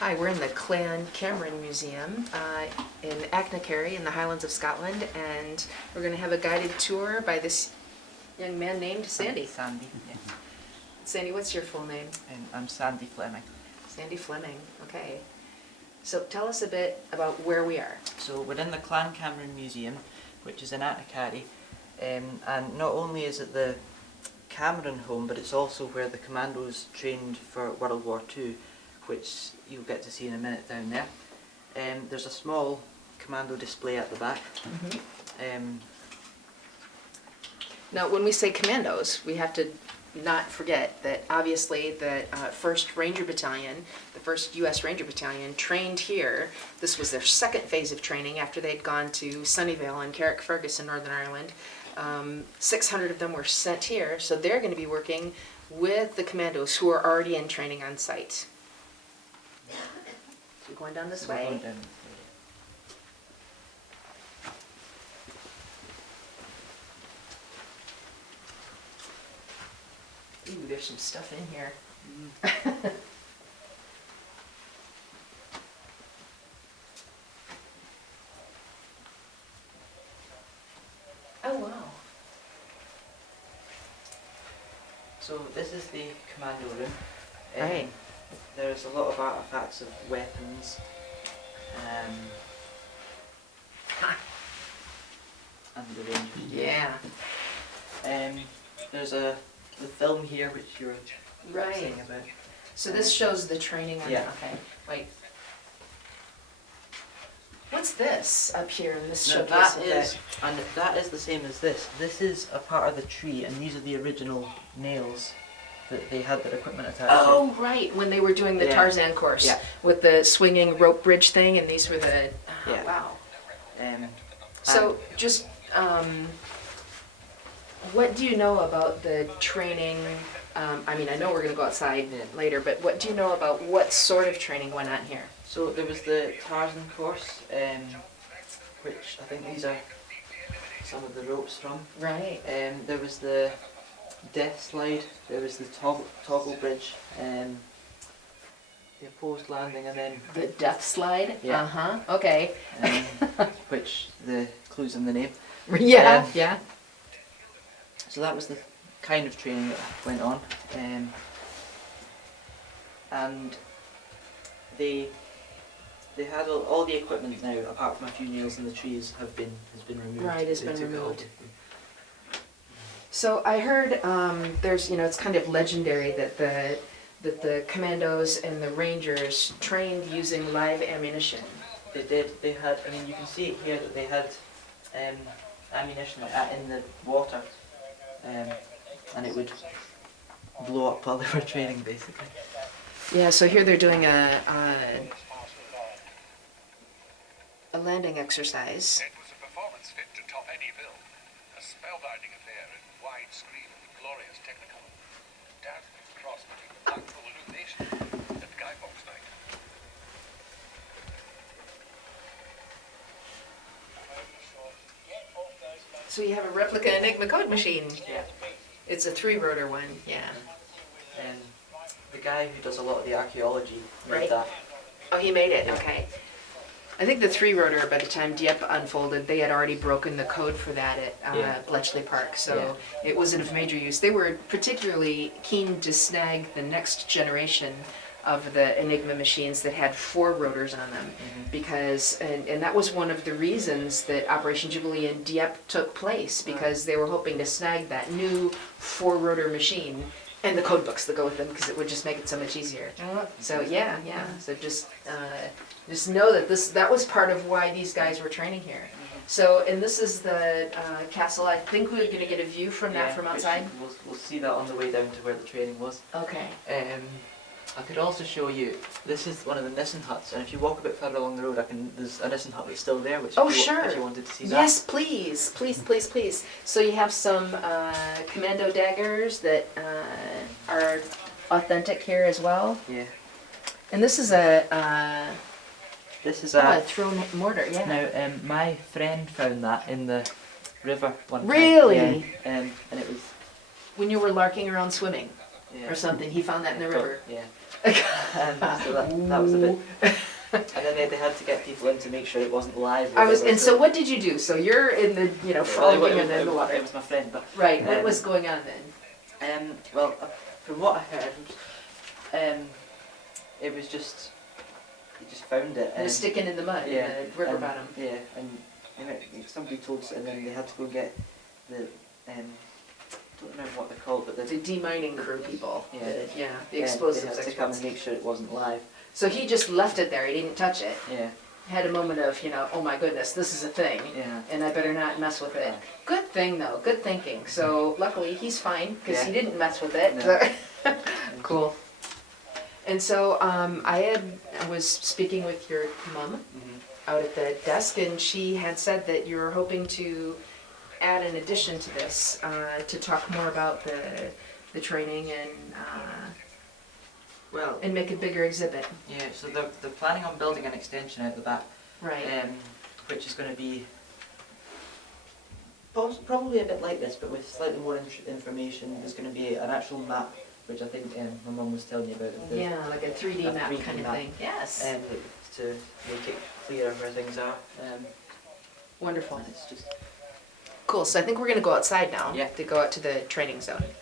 Hi, we're in the Clan Cameron Museum in Achnacarry in the Highlands of Scotland, and we're going to have a guided tour by this young man named Sandy. Sandy, yeah. Sandy, what's your full name? I'm Sandy Fleming. Sandy Fleming, okay. So tell us a bit about where we are. So we're in the Clan Cameron Museum, which is in Achnacarry, and not only is it the Cameron home, but it's also where the commandos trained for World War II, which you'll get to see in a minute down there. There's a small commando display at the back. Now, when we say commandos, we have to not forget that obviously the 1st Ranger Battalion, the 1st U.S. Ranger Battalion, trained here. This was their second phase of training after they'd gone to Sunnyvale and Carrickfergus in Northern Ireland. 600 of them were sent here, so they're going to be working with the commandos who are already in training on site. So we're going down this way. Ooh, there's some stuff in here. Oh, wow. So this is the commando room. Right. There's a lot of artifacts of weapons. And the Rangers. Yeah. There's the film here which you were saying about. So this shows the training on Yeah. Okay, wait. What's this up here in this Now showcase? that is the same as this. This is a part of the tree, and these are the original nails that they had their equipment attached Oh, right, when they were doing the Yeah. Tarzan course Yeah. with the swinging rope bridge thing, and these were the, Yeah. wow. to. So just, what do you know about the training? I mean, I know we're gonna go outside Yeah. later, but what do you know about what sort of training went on here? So there was the Tarzan course, which I think these are some of the ropes from. Right. There was the death slide, there was the toggle bridge, the opposed landing, and then The death slide? Yeah. Uh-huh, okay. which the clues in the name. Yeah, yeah. So that was the kind of training that went on, and they had all the equipment now, apart from a few nails in the trees, has been removed. Right, has They been took it all removed. with them. So I heard there's, it's kind of legendary that the commandos and the rangers trained using live ammunition. They did. They had. I mean, you can see it here that they had ammunition in the water, and it would blow up while they were training, basically. Yeah, so here they're doing a landing exercise. It was a performance fit to top any film. A spellbinding affair in widescreen with glorious technicolor. A dazzling cross between blackful illumination and Guy Fawkes night. So you have a replica Enigma code machine. Yeah. It's a 3-rotor one, yeah. And the guy who does a lot of the archaeology made Right. that. Oh, he made it, okay. I think the 3-rotor, by the time Dieppe unfolded, they had already broken the code for that at Yeah. Bletchley Park, so it wasn't of major use. They were particularly keen to snag the next generation of the Enigma machines that had 4 rotors on them, because, and that was one of the reasons that Operation Jubilee in Dieppe took place, because they were hoping to snag that new 4-rotor machine and the code books that go with them, because it would just make it so much easier. So yeah, so just know that that was part of why these guys were training here. So, and this is the castle. I think we're gonna get a view from that from which outside. We'll see that on the way down to where the training was. Okay. I could also show you, this is one of the Nissen huts, and if you walk a bit further along the road, there's a Nissen hut that's still there, which Oh, if you sure. wanted to see that. Yes, please, please, please, please. So you have some commando daggers that are authentic here as well. Yeah. And this is a thrown mortar, yeah. Now, my friend found that in the river one time. Really? Yeah, and it was When you were larking around swimming. Yeah. or something. He found that in the river. Yeah. So that was a bit. And then they had to get people in to make sure it wasn't live. And so what did you do? So you're in the, frolicking in the water. It was my friend, but Right, what was going on then? well, from what I heard, it was just he just found it. It was sticking in the mud, yeah, in the river bottom. Yeah, and somebody told us, and then they had to go get the I don't remember what they're called, but The demining crew people. Yeah. The they explosives had to come experts. and make sure it wasn't live. So he just left it there, he didn't touch it. Yeah, Had a moment of, oh my goodness, this is a thing. yeah. And I better not mess with it. Good thing though, good thinking. So luckily he's fine, because he Yeah. didn't mess with it. No. Cool. And so I was speaking with your mom out at the desk, and she had said that you're hoping to add an addition to this, to talk more about the training Well, and make a bigger exhibit. yeah. So they're planning on building an extension out the back, Right. which is going to be probably a bit like this, but with slightly more information. There's going to be an actual map, which I think my mum was telling you about. Of the, Yeah, like a 3D a map 3D kind of map. thing. Yes. To make it clearer where things are. Wonderful. It's just Cool. So I think we're going to go outside now Yeah. to go out to the training zone.